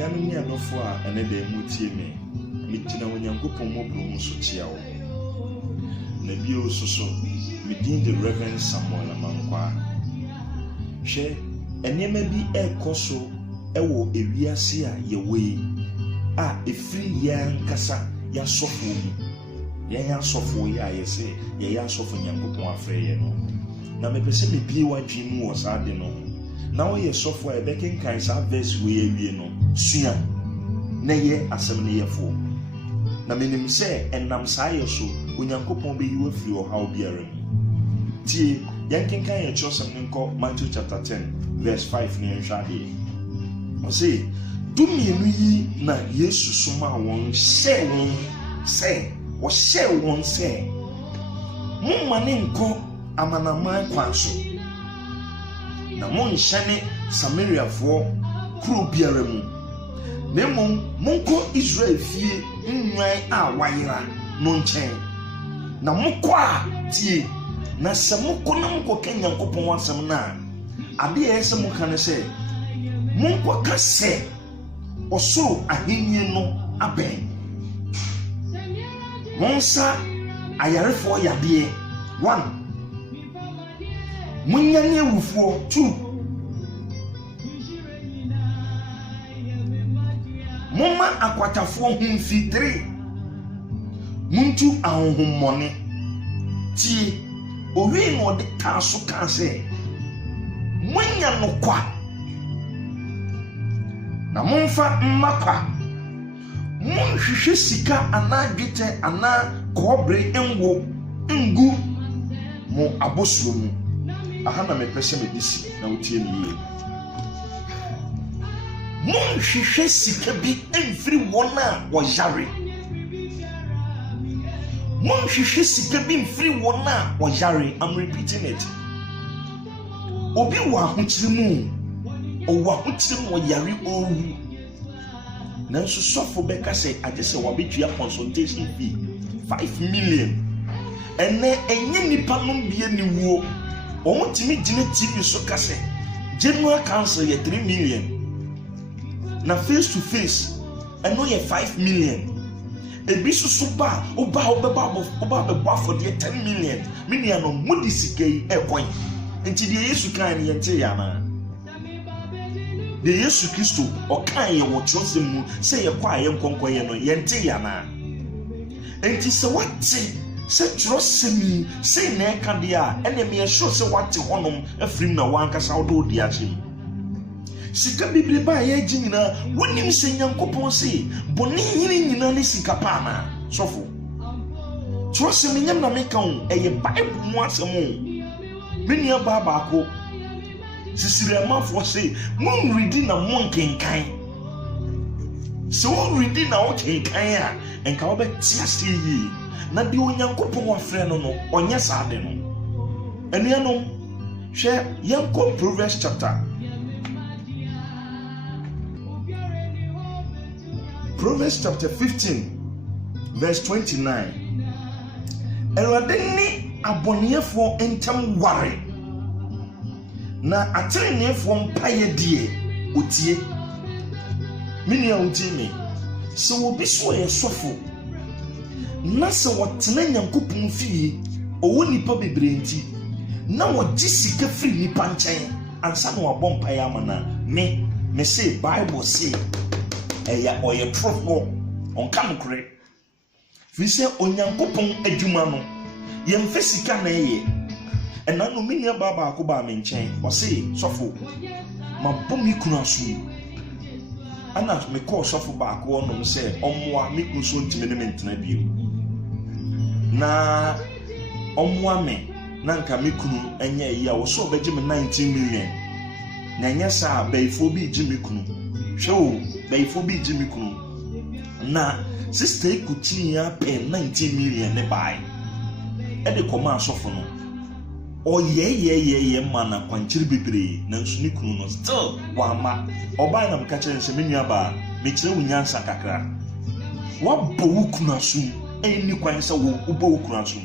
Anuanu ni anofo a ene da mu tie me. Mitina Onyankopon mobro nso chia wo. Na bio soso medin the Reverend Samuel Amankwa. Hwe enema bi ekoso ewo ewiase a yewe a efiri yan kasa ya sofo mu. Ya sofo ya yese ya sofo Nyankopon afre ye no. Na mepese me bie wadwi mu wo sa de no. Na wo ye sofo e bekenkan sa verse we awie no. Sua na ye asem ne yefo. Na menim se enam saye so Onyankopon be yiwa firi o haw biara mu. Tie yankenkan ye kyosem nko Matthew chapter 10 verse 5 ne nhwade. O say dumienu yi na Yesu soma won hye won se wo hye won se mumma ne nko amanaman kwan so na mon hyane Samariafo kuro biara mu. Nemo monko Israel fie nwan a wayira no nchen na moko a tie na se moko na moko kan Nyankopon wasem na ade ye se moko ne se monko ka se osoro ahenni no aben monsa ayarefo yade 1 munyane ewufuo 2 Moma akwatafo humfi 3 muntu ahonhommone tie owi no de taso kan se munya no kwa na momfa mmakwa monhwehwe sika anadwete ana kobre enwo ngu mo abosuro mu aha na mepese medisi na wotie ni ye monhwehwe sika bi emfiri wona wo yare monhwehwe sika bi emfiri wona wo yare. I'm repeating it. Obi wa ahokyirimu o wa ahokyirimu wo yare owu nanso sofo beka say agese wo betua consultation fee 5 million ene enye nipa no bie ni wuo o mutimi gine TV so kase general council ye 3 million na face to face eno ye 5 million ebi susu ba oba for the 10 million mini ano mudi sikei ekwan enti de Yesu kan ne yente ya na de Yesu Kristo o kan ye wo kyosem mu se ye kwa ye nkonko ye no yente ya na enti se wate se kyosem se na ka dia ene me sure se wate honom afrim na wankasa wo di achim sika bibiri ba ye gyina wonim se Nyankopon se boni hiri nyina ne sika pa na sofo kyosem nyam na meka ho eye Bible mu asem menia baba ko sisire amafo se mon ready na mon kenkan so ready na o kenkan a enka wo betia se yi na de Onyankopon wafre no no onye saade no enuanom hwe yanko Proverbs chapter 15 verse 29. Erade ni abonefo entam ware na atenefo mpaye die otie mini awutie me so obi so ye sofo na se wotena Nyankopon fie owo nipa bebrenti na wogye sika firi nipa nkyɛn ansa na wabɔ mpaye amana me say Bible say eya oye trofo onka mkre fi se Onyankopon adwuma no yemfe sika na eye ena no menia baba akoba me nkyɛn o say sofo mabɔ mi kunu aso ana me call sofo ba akọ no se ommoa me kunu so ntime ne mentena bio na ommoa me na nka me kunu anya yi a wo so obegye me 19 million na nya sa baifo bi gye me kunu hwe baifo bi gye me kunu na sister ikuti ya pay 19 million ne buy e de koma asofo no o ye mana kwankyiri bebre na nso ne kunu no still wa ma oba na mka kire nse menua ba me kire wunyansa kakra wa bo wukunu aso eni kwan se wo bo wukunu aso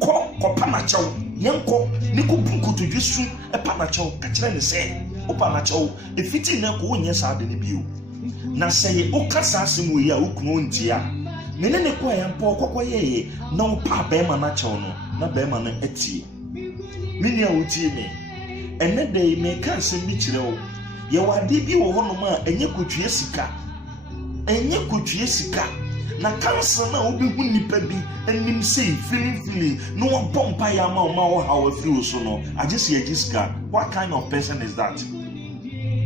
ko panachaw yanko ne ko bunku to dwesu e panachaw ka kire ne se o panachaw e fiti na ko wonye sa de ne bio na sɛ wokasa asɛm wɔ yi a wokunu ntia mene ne kɔ yɛ mpɔ kɔkɔyɛ na wopa bɛrima no akyɛw no na bɛrima no atie mene a wotie me ɛnɛ da yi meka asɛm bi kyerɛ wo yɛwɔ ade bi wɔ hɔnom a ɛnyɛ kotua sika na cancer na wobɛhu nipa bi anim sɛ feeling no one bomb pa ya ma wo how afiri so no agye sika. What kind of person is that?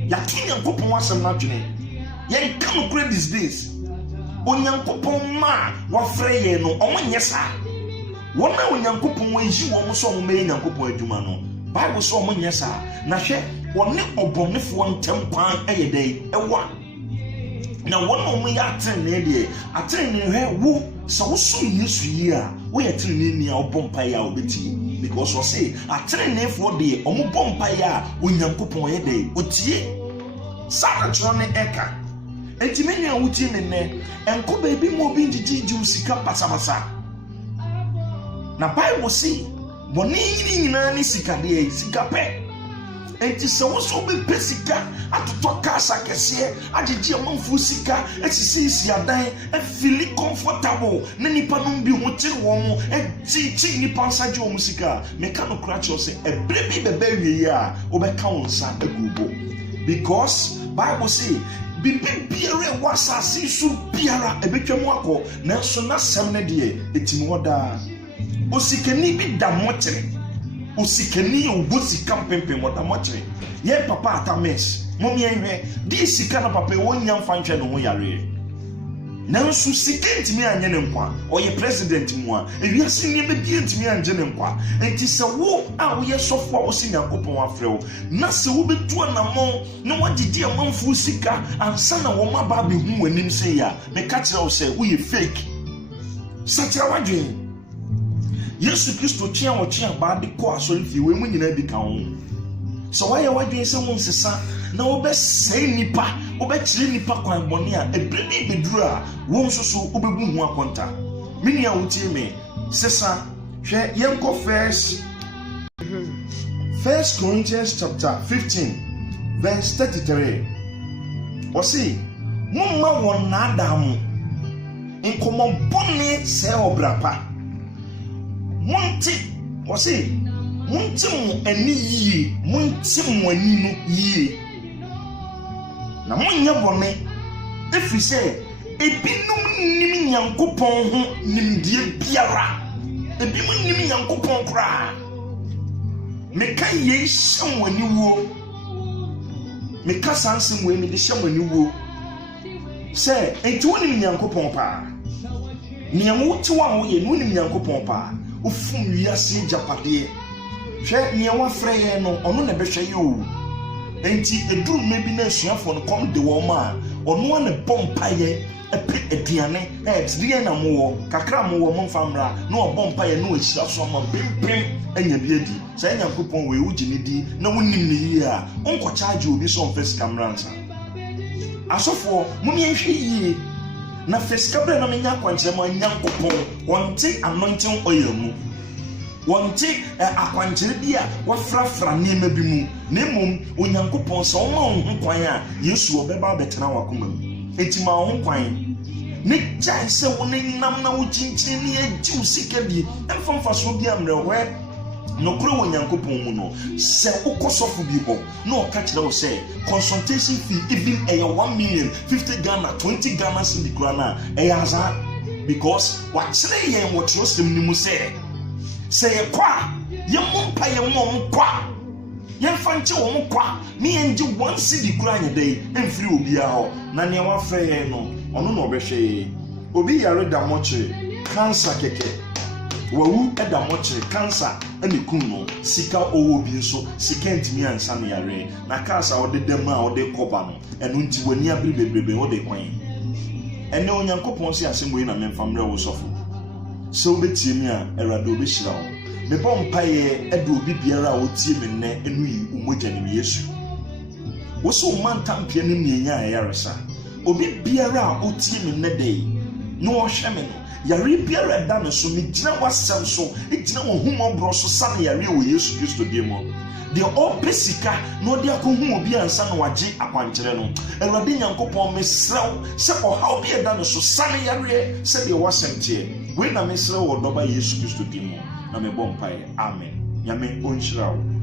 Yɛto Nyankopɔn asɛm no adwene yɛnka no kora these days Onyankopɔn ma wafrɛ yɛn no ɔmo nyɛ saa wɔn a Onyankopɔn wayi wɔn so ɔmo mɛyɛ Nyankopɔn adwuma no Bible so ɔmo nyɛ saa na hwɛ wɔne ɔbɔnefoɔ ntɛm kwan ɛyɛ dɛ ɛwa na wɔn a wɔn yɛ atene deɛ atene hwɛ wo sɛ woso Yesu yi a woyɛ atene ni a ɔbɔ mpaeɛ a obɛtie because ɔse atenefoɔ deɛ ɔmo bɔ mpaeɛ a Onyankopɔn yɛ dɛ otie saa kyerɛ ne ɛka enti menu a wotie ne nnɛ ɛnkɔ baabi ma obi ngyegye sika basabasa na Bible se wɔne nyinaa ne sika deɛ sika pɛ enti sɛ wo so bɛpɛ sika atotɔ kasa kɛseɛ agyegye amanfo sika asisi adan afili comfortable na nipa no bi ho kyere wɔn agye nipa nsa gye wɔn sika meka no kora kyerɛ sɛ ɛbrɛ bi bɛbɛ wie a wobɛka wo nsa agubo because Bible say bibi biara wɔ asase so biara ɛbɛtwa mu akɔ nanso na sɛm ne deɛ ɛtimi hɔ daa osikani bi da mɔkyere osikani obo sika mpempem wɔ da mɔkyere yɛ papa atames mom yɛn hwɛ di sika na papa wɔn nya mfa nhwɛ no ho yare nanso sika ntimi anyɛ ne nkwa ɔyɛ president mu a ewiase nneɛma bi ntimi anyɛ ne nkwa enti sɛ wo a woyɛ sɔfo a wosi Nyankopɔn afrɛ wo na sɛ wobɛtu anamɔ na wɔgyegye amanfo sika ansa na wɔn aba abɛhu w'anim sɛ ya meka kyerɛ wo sɛ woyɛ fake sakyerɛ wadwen Yesu Kristo tua baade kɔ asɔre fie wɔ mu nyinaa bi ka ho sɛ wɔyɛ wadwen sɛ wɔn nsesa na wobɛsɛe nipa wobɛkyerɛ nipa kwan bɔne a ɛbrɛ bi bɛduru a wɔn nso so wobɛbu ho akɔnta mene a wotie me sesa hwɛ yɛnkɔ First Corinthians chapter 15 verse 33 wɔse momma wɔn naadaa mo nkɔmmɔ bɔne sɛ ɔbra pa monte wɔse monte mo ani yie monte mo ani no yie na monyɛ bɔne ɛfiri sɛ ebinom nim Nyankopɔn ho nimdeɛ biara ebinom nim Nyankopɔn koraa meka yɛ hyɛ mo aniwuo meka saa nsɛm wɔ mi de hyɛ mo aniwuo sɛ enti wonim Nyankopɔn paa nea wote wo a woyɛ no wonim Nyankopɔn paa wofum wiase gyapadeɛ hwɛ nea wafrɛ yɛn no ɔno na bɛhwɛ yɛ o enti eduru mebi na asuafo no kom de wɔn a ɔno ana bɔ mpaeɛ ɛpɛ aduane ɛtiriɛ na mo kakra mo wɔ mo mfamra na ɔbɔ mpaeɛ na ɔhyira so ama pempem anya bi adi sɛ Nyankopɔn wɔ ewugye ne di na wonim ne yie a ɔnkɔ charge obi so ɔmfɛ sika mransa asɔfoɔ mo ne nhwɛ yie na feskabra na menya kwankyerɛ ma Nyankopɔn wɔnte anointing oil mu wɔnte akwankyerɛ bi a wafrafra nneɛma bi mu na mmom Onyankopɔn sɛ ɔma wo ho kwan a Yesu ɔbɛba bɛtena wakoma mu enti ma wo ho kwan ne gyae sɛ wo ne nam na wo kyinkyini ne agye wo sika bi ɛmfa mfasoɔ bi ammerɛhwɛ nokoro wɔ Nyankopɔn mu no sɛ wokɔ sɔfo bi hɔ na ɔka kyerɛ wo sɛ consultation fee even ɛyɛ 1 million 50 Ghana 20 Ghana cedi kora no a ɛyɛ azaa because wakyerɛ yɛn wɔ Kyerɛwsɛm no mu sɛ yɛkɔ a yɛmmɔ mpa yɛn mu ɔmo kɔ a yɛmfa nkyɛ wɔn kɔ a ne yɛngye 1 cedi kora anyɛ dɛ ɛmfiri obiara hɔ na nea wafrɛ yɛn no ɔno na ɔbɛhwɛ yɛn obi yare da mmɔkyere cancer kɛkɛ wawu da mmɔkyere cancer ɛna kum no sika ɔwɔ bi nso sika ntumi ansa no yare na cancer ɔde dɛm a ɔde kɔba no ɛno nti w'ani abere bebrebe ɔde kwan ɛnɛ Onyankopɔn si asɛm wei na memfa mmerɛ wo sɔfo sɛ wobɛtie mi a Awurade obɛhyira wo mebɔ mpaeɛ ɛde obi biara a wotie me nnɛ ɛno yi umogya ne Yesu wo sɛ wo mantampia no mmienya a ɛyaresa obi biara a wotie me nnɛ dɛ no ohweme no yare biara da no so me gina wasem so gina wo humobro so sane yare wo Yesu Kristo demo de opesika no de akohu obi ansa no wage akwankyere no Awurade Nyankopɔn mesrew se ohaw bi da no so sane yare se de wasem tie we na mesrew wo doba Yesu Kristo demo na me bɔ mpae amen nyame onhyira wo